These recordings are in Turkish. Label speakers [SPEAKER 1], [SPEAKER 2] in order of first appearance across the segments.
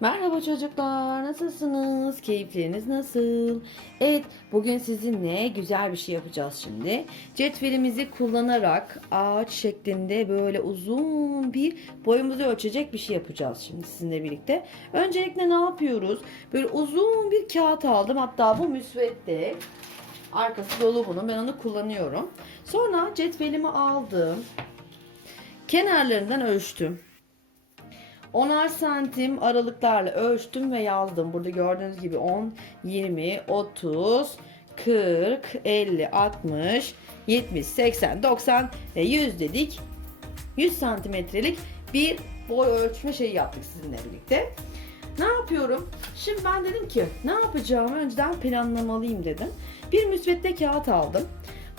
[SPEAKER 1] Merhaba çocuklar, nasılsınız? Keyifleriniz nasıl? Evet, bugün sizinle güzel bir şey yapacağız şimdi. Cetvelimizi kullanarak ağaç şeklinde böyle uzun bir boyumuzu ölçecek bir şey yapacağız şimdi sizinle birlikte. Öncelikle ne yapıyoruz? Böyle uzun bir kağıt aldım. Hatta bu müsvedde. Arkası dolu bunun. Ben onu kullanıyorum. Sonra cetvelimi aldım. Kenarlarından ölçtüm. 10'ar santim aralıklarla ölçtüm ve yazdım. Burada gördüğünüz gibi 10, 20, 30, 40, 50, 60, 70, 80, 90 ve 100 dedik. 100 santimetrelik bir boy ölçme şeyi yaptık sizinle birlikte. Ne yapıyorum? Şimdi ben dedim ki ne yapacağımı önceden planlamalıyım dedim. Bir müsvedde kağıt aldım.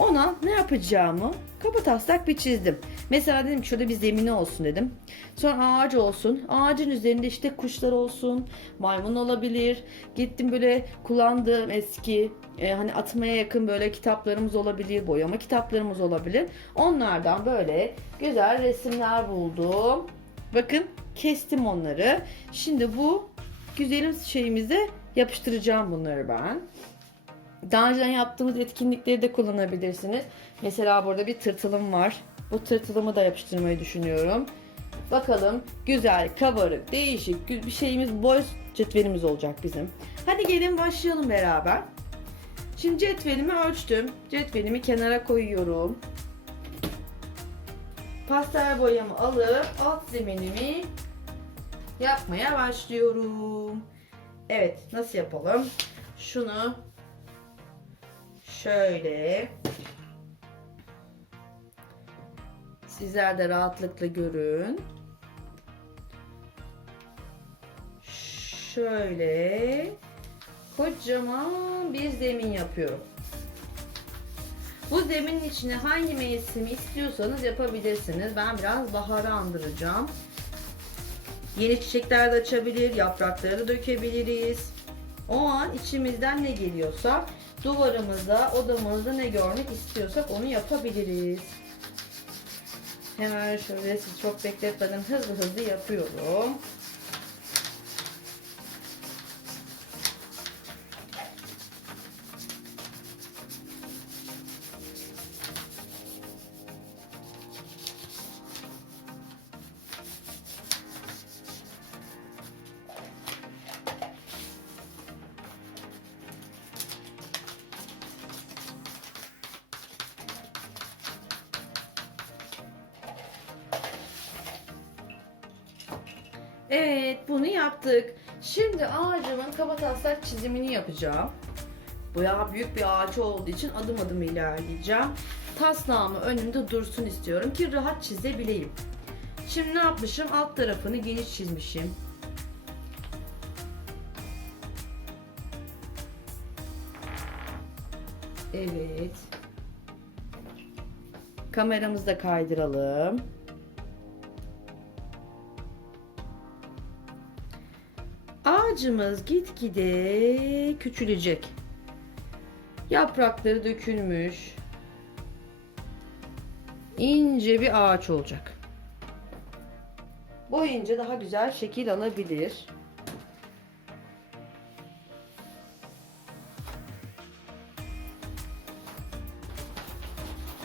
[SPEAKER 1] Ona ne yapacağımı kaba taslak bir çizdim. Mesela dedim ki şurada bir zemini olsun dedim. Sonra ağaç olsun. Ağacın üzerinde işte kuşlar olsun. Maymun olabilir. Gittim böyle kullandığım eski e, hani atmaya yakın böyle kitaplarımız olabilir. Boyama kitaplarımız olabilir. Onlardan böyle güzel resimler buldum. Bakın kestim onları. Şimdi bu güzelim şeyimize yapıştıracağım bunları ben. Daha önceden yaptığımız etkinlikleri de kullanabilirsiniz. Mesela burada bir tırtılım var. Bu tırtılımı da yapıştırmayı düşünüyorum. Bakalım güzel, kabarık, değişik bir şeyimiz, boy cetvelimiz olacak bizim. Hadi gelin başlayalım beraber. Şimdi cetvelimi ölçtüm. Cetvelimi kenara koyuyorum. Pastel boyamı alıp alt zeminimi yapmaya başlıyorum. Evet, nasıl yapalım? Şunu şöyle sizler de rahatlıkla görün. Şöyle kocaman bir zemin yapıyorum. Bu zeminin içine hangi mevsimi istiyorsanız yapabilirsiniz. Ben biraz baharı andıracağım. Yeni çiçekler de açabilir, yaprakları dökebiliriz. O an içimizden ne geliyorsa duvarımızda, odamızda ne görmek istiyorsak onu yapabiliriz. Hemen şöyle sizi çok bekletmeden hızlı hızlı yapıyorum. Evet bunu yaptık. Şimdi ağacımın kabataslak çizimini yapacağım. Bayağı büyük bir ağaç olduğu için adım adım ilerleyeceğim. Taslağımı önümde dursun istiyorum ki rahat çizebileyim. Şimdi ne yapmışım? Alt tarafını geniş çizmişim. Evet. Kameramızı da kaydıralım. Ağacımız gitgide küçülecek. Yaprakları dökülmüş. İnce bir ağaç olacak. Boyunca daha güzel şekil alabilir.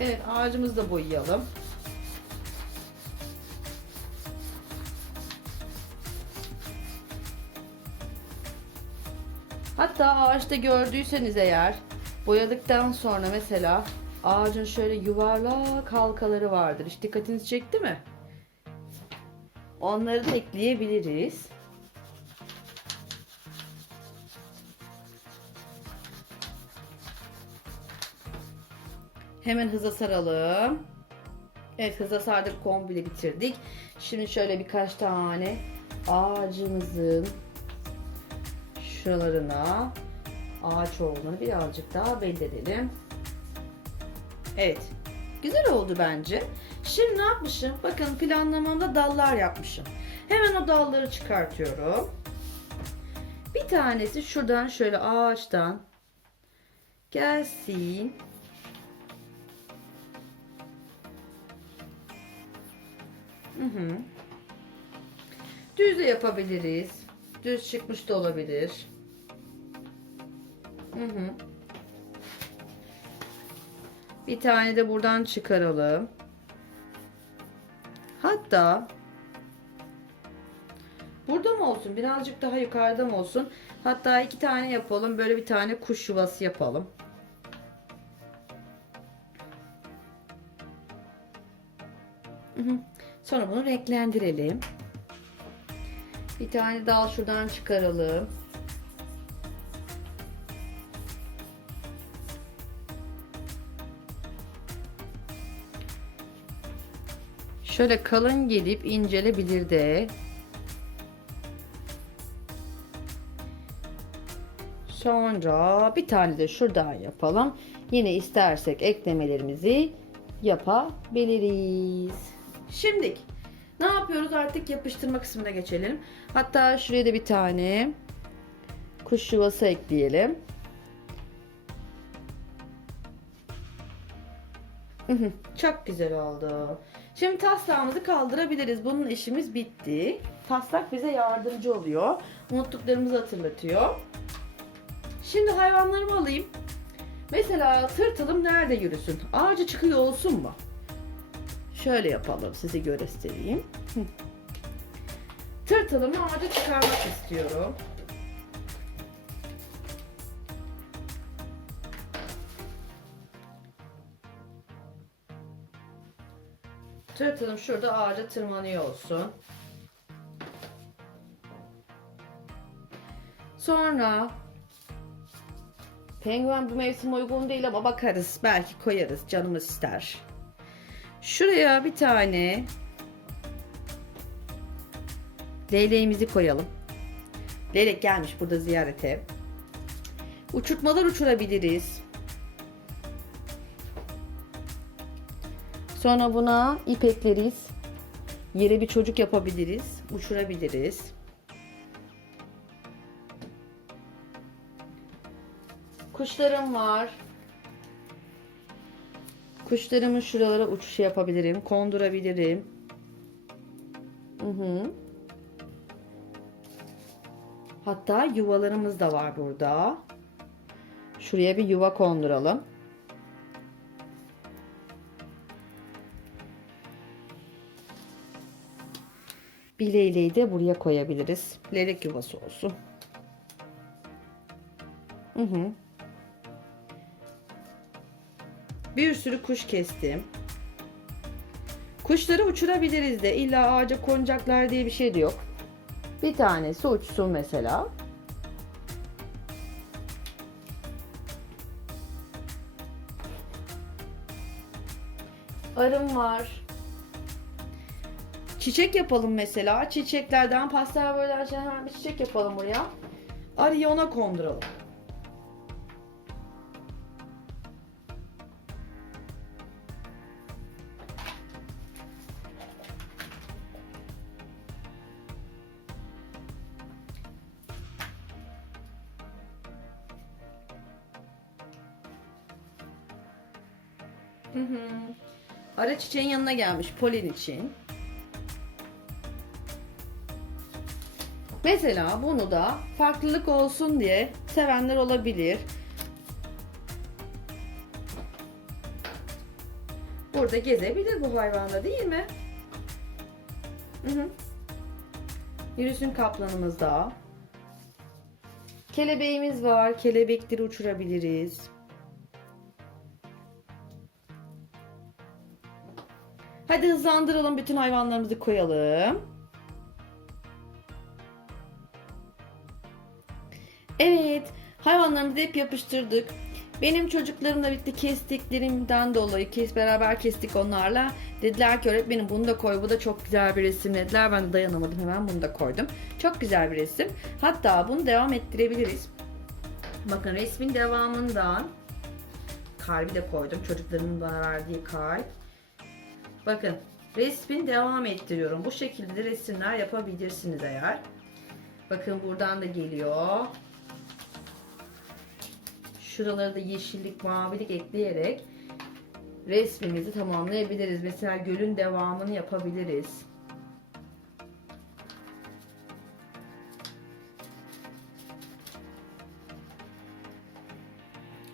[SPEAKER 1] Evet ağacımızı da boyayalım. Ağaçta gördüyseniz eğer boyadıktan sonra mesela ağacın şöyle yuvarlak halkaları vardır. Hiç dikkatinizi çekti mi? Onları da ekleyebiliriz. Hemen hıza saralım. Evet hıza sardık kombili bitirdik. Şimdi şöyle birkaç tane ağacımızın şuralarına ağaç olduğunu birazcık daha belli edelim. Evet. Güzel oldu bence. Şimdi ne yapmışım? Bakın planlamamda dallar yapmışım. Hemen o dalları çıkartıyorum. Bir tanesi şuradan şöyle ağaçtan gelsin. Hı hı. Düz de yapabiliriz. Düz çıkmış da olabilir. Hı hı. Bir tane de buradan çıkaralım. Hatta burada mı olsun? Birazcık daha yukarıda mı olsun? Hatta iki tane yapalım. Böyle bir tane kuş yuvası yapalım. Sonra bunu renklendirelim. Bir tane dal şuradan çıkaralım. Şöyle kalın gelip incelebilir de. Sonra bir tane de şuradan yapalım. Yine istersek eklemelerimizi yapabiliriz. Şimdi ne yapıyoruz? Artık yapıştırma kısmına geçelim. Hatta şuraya da bir tane kuş yuvası ekleyelim. Çok güzel oldu. Şimdi taslağımızı kaldırabiliriz. Bunun işimiz bitti. Taslak bize yardımcı oluyor. Unuttuklarımızı hatırlatıyor. Şimdi hayvanlarımı alayım. Mesela tırtılım nerede yürüsün? Ağaca çıkıyor olsun mu? Şöyle yapalım size göstereyim. Tırtılımı ağaca çıkarmak istiyorum. Tırtılım şurada ağaca tırmanıyor olsun. Sonra penguen bu mevsim uygun değil ama bakarız. Belki koyarız canımız ister. Şuraya bir tane leyleğimizi koyalım. Leylek gelmiş burada ziyarete. Uçurtmalar uçurabiliriz. Sonra buna ip ekleriz. Yere bir çocuk yapabiliriz. Uçurabiliriz. Kuşlarım var. Kuşlarımın şuralara uçuş yapabilirim. Kondurabilirim. Hı hı. Hatta yuvalarımız da var burada. Şuraya bir yuva konduralım. Bir leyleği de buraya koyabiliriz. Leylek yuvası olsun. Hı hı. Bir sürü kuş kestim. Kuşları uçurabiliriz de illa ağaca konacaklar diye bir şey de yok. Bir tanesi uçsun mesela. Arım var. Çiçek yapalım mesela. Çiçeklerden pastel böyle hemen bir çiçek yapalım buraya. Arıyı ona konduralım. Hı. Ara çiçeğin yanına gelmiş polen için. Mesela bunu da farklılık olsun diye sevenler olabilir. Burada gezebilir bu hayvanda değil mi? Hı hı. Yürüsün kaplanımız da. Kelebeğimiz var. Kelebekleri uçurabiliriz. Hadi hızlandıralım. Bütün hayvanlarımızı koyalım. Evet. Hayvanlarımızı hep yapıştırdık. Benim çocuklarımla birlikte kestiklerimden dolayı kes beraber kestik onlarla. Dediler ki öğretmenim bunu da koy bu da çok güzel bir resim dediler. Ben de dayanamadım hemen bunu da koydum. Çok güzel bir resim. Hatta bunu devam ettirebiliriz. Bakın resmin devamından kalbi de koydum. Çocuklarımın bana verdiği kalp. Bakın resmin devam ettiriyorum. Bu şekilde resimler yapabilirsiniz eğer. Bakın buradan da geliyor şuralara da yeşillik, mavilik ekleyerek resmimizi tamamlayabiliriz. Mesela gölün devamını yapabiliriz.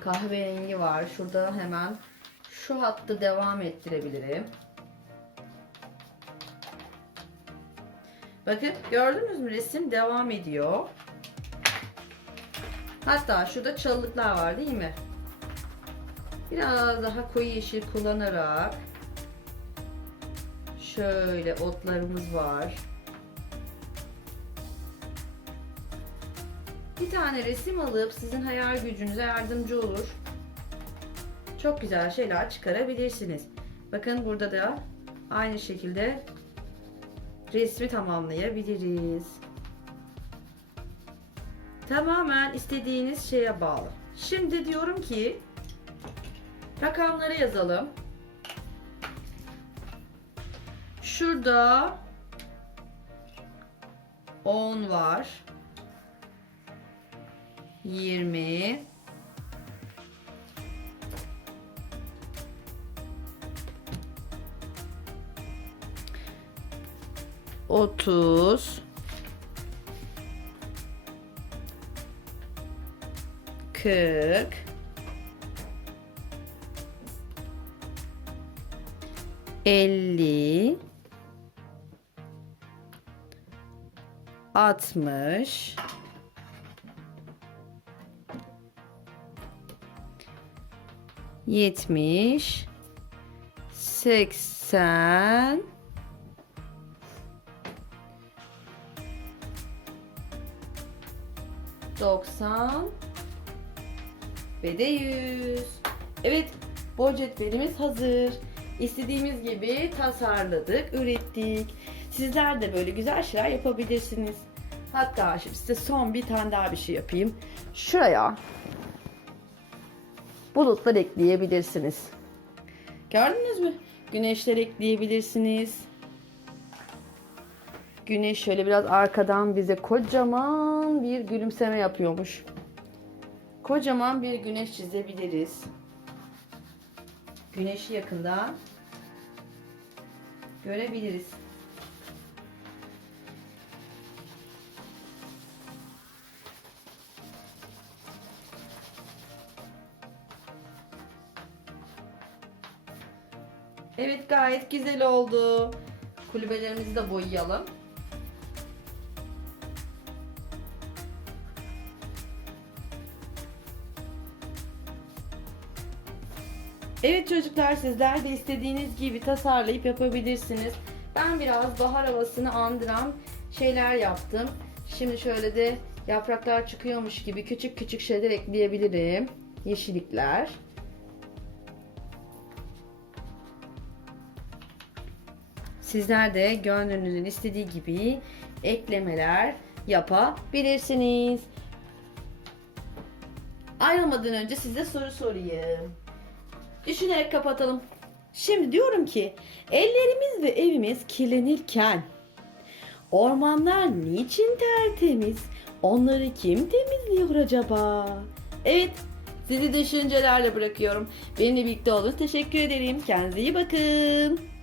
[SPEAKER 1] kahverengi var. Şurada hemen şu hattı devam ettirebilirim. Bakın gördünüz mü resim devam ediyor. Hatta şurada çalılıklar var değil mi? Biraz daha koyu yeşil kullanarak şöyle otlarımız var. Bir tane resim alıp sizin hayal gücünüze yardımcı olur. Çok güzel şeyler çıkarabilirsiniz. Bakın burada da aynı şekilde resmi tamamlayabiliriz. Tamamen istediğiniz şeye bağlı. Şimdi diyorum ki rakamları yazalım. Şurada 10 var. 20 30 40 50 60 70 80 90 ve de 100. Evet, bu cetvelimiz hazır. İstediğimiz gibi tasarladık, ürettik. Sizler de böyle güzel şeyler yapabilirsiniz. Hatta şimdi size son bir tane daha bir şey yapayım. Şuraya bulutlar ekleyebilirsiniz. Gördünüz mü? Güneşler ekleyebilirsiniz. Güneş şöyle biraz arkadan bize kocaman bir gülümseme yapıyormuş. Kocaman bir güneş çizebiliriz. Güneşi yakından görebiliriz. Evet gayet güzel oldu. Kulübelerimizi de boyayalım. Evet çocuklar sizler de istediğiniz gibi tasarlayıp yapabilirsiniz. Ben biraz bahar havasını andıran şeyler yaptım. Şimdi şöyle de yapraklar çıkıyormuş gibi küçük küçük şeyler ekleyebilirim. Yeşillikler. Sizler de gönlünüzün istediği gibi eklemeler yapabilirsiniz. Ayrılmadan önce size soru sorayım. Düşünerek kapatalım. Şimdi diyorum ki ellerimiz ve evimiz kirlenirken ormanlar niçin tertemiz? Onları kim temizliyor acaba? Evet, sizi düşüncelerle bırakıyorum. Benimle birlikte olun. Teşekkür ederim. Kendinize iyi bakın.